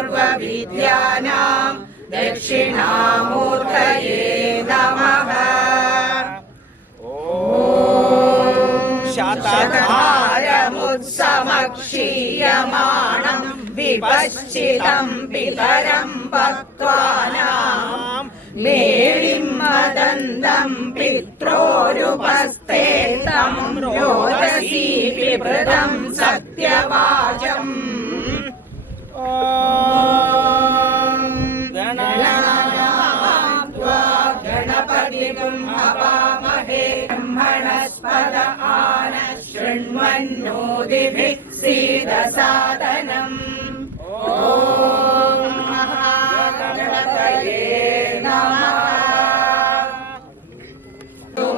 सर्वविद्यानाम् दक्षिणामूर्तये नमः। शतकारमुत्समक्षीयमाणम् विपश्चितम् पितरम् भक्त्वानाम् मेलिम् मदन्तम् पित्रोरुपस्ते रोदसी पिभृतम् सत्यवाजम् तन्नोदिभिः सीदसादनम् ॐ महागणपतये नमः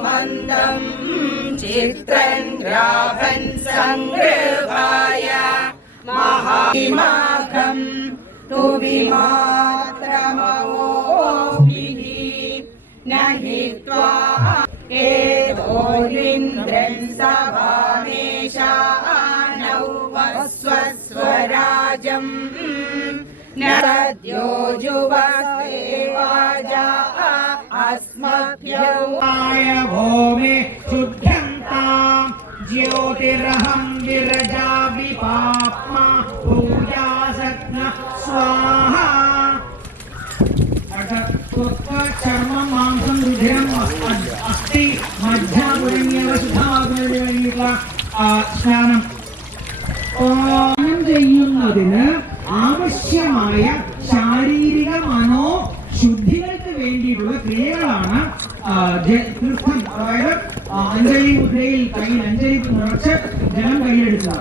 मन्दम् चित्रं ग्राभन् सङ्गृहाय महामाघम् तु विमा नौ वस्वस्वराजम् न सद्योजुवसेवाजा अस्मभ्यौमाय भूमि शुद्ध्यन्ताम्। ज्योतिरहं विरजा विपाप्मा भूयासग्न स्वाहा। സ്നാനം. സ്നാനം ചെയ്യുന്നതിന് ആവശ്യമായ ശാരീരിക മനോ ശുദ്ധികൾക്ക് വേണ്ടിയിട്ടുള്ള ക്രിയകളാണ് തീർത്ഥം അതായത് അഞ്ജലി മുദ്രയിൽ കയ്യിൽ അഞ്ജലി നിറച്ച് ജലം കയ്യിലെടുക്കുക.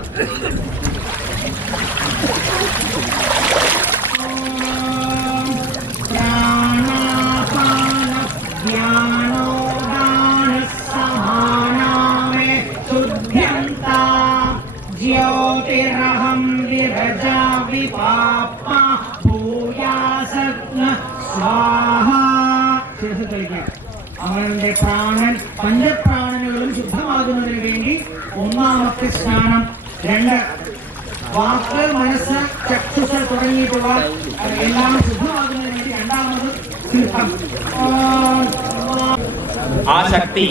വിരജാ വിപാപ്മ ഭൂയാസഗ്ന സ്വാഹ ശിരസിൽ കളിക്കുക അവന്റെ പ്രാണൻ പഞ്ചപ്രാണനുകളും ശുദ്ധമാകുന്നതിന് വേണ്ടി ഒന്നാമത്തെ സ്നാനം രണ്ട് വാക്ക് മനസ്സ് ചക്ഷുസ് തുടങ്ങിയിട്ടുള്ള എല്ലാം ശുദ്ധമാകുന്നതിന് വേണ്ടി രണ്ടാമത് തീർത്ഥം ആ ശക്തി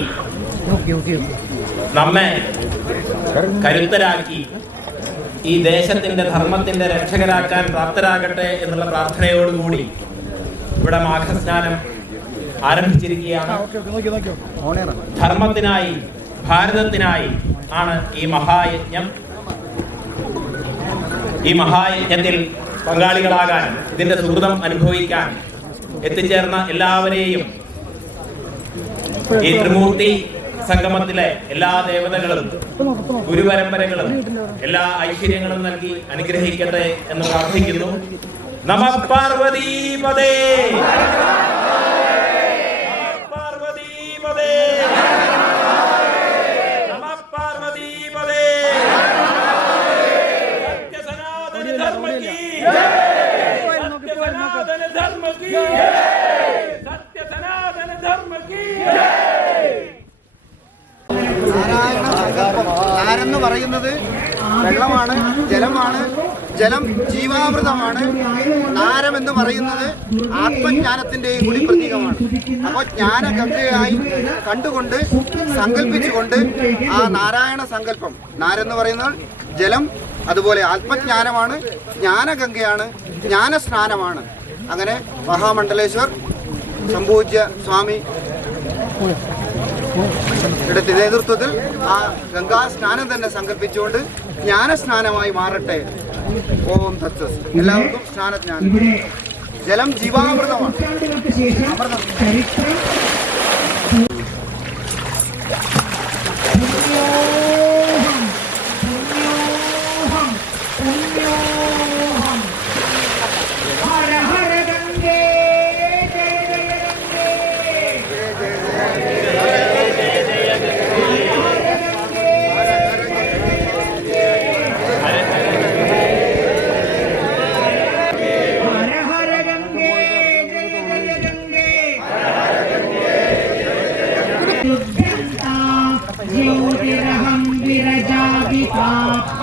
നമ്മെ കരുത്തരാക്കി ഈ ദേശത്തിന്റെ ധർമ്മത്തിന്റെ രക്ഷകരാക്കാൻ പ്രാപ്തരാകട്ടെ എന്നുള്ള പ്രാർത്ഥനയോടുകൂടി ഇവിടെ മാഘസ്നാനം ആരംഭിച്ചിരിക്കുകയാണ്. ധർമ്മത്തിനായി ഭാരതത്തിനായി ആണ് ഈ മഹായജ്ഞം. ഈ മഹായജ്ഞത്തിൽ പങ്കാളികളാകാൻ ഇതിന്റെ സുഹൃതം അനുഭവിക്കാൻ എത്തിച്ചേർന്ന എല്ലാവരെയും ഈ ത്രിമൂർത്തി സംഗമത്തിലെ എല്ലാ ദേവതകളും ഗുരുപരമ്പരകളും എല്ലാ ഐശ്വര്യങ്ങളും നൽകി അനുഗ്രഹിക്കട്ടെ എന്ന് പ്രാർത്ഥിക്കുന്നു. നമ പാർവതീപദേ പാർവതീപദേ നാരെന്ന് പറയുന്നത് വെള്ളമാണ് ജലമാണ്. ജലം ജീവാമൃതമാണ്. നാരം എന്ന് പറയുന്നത് ആത്മജ്ഞാനത്തിന്റെ കൂടി പ്രതീകമാണ് അപ്പോൾ ജ്ഞാനഗംഗയായി കണ്ടുകൊണ്ട് സങ്കല്പിച്ചുകൊണ്ട് ആ നാരായണ സങ്കല്പം നാരെന്ന് പറയുന്നത് ജലം അതുപോലെ ആത്മജ്ഞാനമാണ് ജ്ഞാനഗംഗയാണ് ജ്ഞാനസ്നാനമാണ്. അങ്ങനെ മഹാമണ്ഡലേശ്വർ സംഭൂജ്യ സ്വാമി നേതൃത്വത്തിൽ ആ ഗംഗാ സ്നാനം തന്നെ സങ്കല്പിച്ചുകൊണ്ട് ജ്ഞാനസ്നാനമായി മാറട്ടെ. ഓം തത്സസ് എല്ലാവർക്കും സ്നാനജ്ഞാനം. ജലം ജീവാമൃതമാണ്. നൂറ്റാണ്ടുകൾക്ക് ครับ